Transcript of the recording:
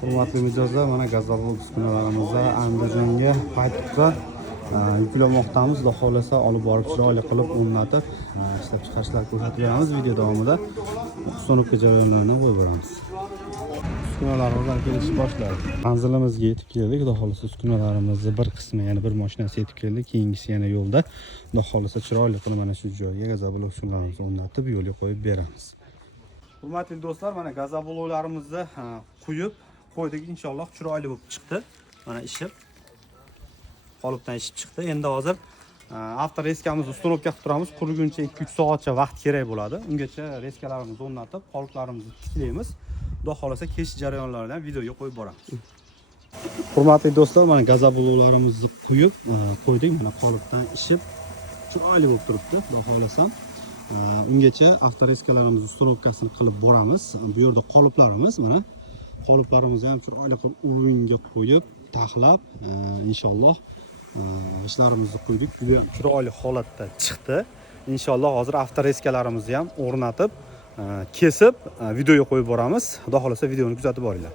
Hurmatli mijozlar, mana Gazavol uskunalarimizda Andijonga paytda yuklamoqdamiz. Xudo xolasa olib borib chiroyli qilib o'rnatib, ishlab chiqarishlar ko'rsatib beramiz. Video davomida ustunovka jarayonlarini qo'yib boramiz. Uskunalarimiz kelishib boshladi. Manzilimizga yetib keldik. Xudo xolasa uskunalarimizni bir qismi, ya'ni bir mashinasi yetib keldi. Keyingisi yana yo'lda. Xudo xolasa chiroyli qilib mana shu joyga Gazavol uskunalarimizni o'rnatib, yo'lga qo'yib beramiz. Hurmatli do'stlar, mana Gazavollarimizni quyib qo'ydik, inshaalloh chiroyli bo'lib chiqdi. Mana ishib qolipdan ishib chiqdi. Endi hozir avtoreskamizni ustunovka qilib turamiz. Quriguncha 2-3 soatcha vaqt kerak bo'ladi. Ungacha reskalarimizni o'rnatib, qoliplarimizni tiklaymiz. Xudo xolasa kechish jarayonlaridan videoga qo'yib boramiz. Hurmatli do'stlar, mana Gazavollarimizni quyib qo'ydik. Mana qolipdan ishib chiroyli bo'lib turibdi. Xudo xolasa ungacha avtoreskalarimizni ustunovkasini qilib boramiz. Bu yerda qoliplarimiz mana qoliplarimizni ham chiroyli qilib o'ringa qo'yib, taxlab, inshaalloh ishlarimizni qo'ydik. Juda chiroyli holatda chiqdi. Inshaalloh hozir avtoreskalarimizni ham o'rnatib, kesib, videoga qo'yib boramiz. Xudo xolasa videoni kuzatib boringlar.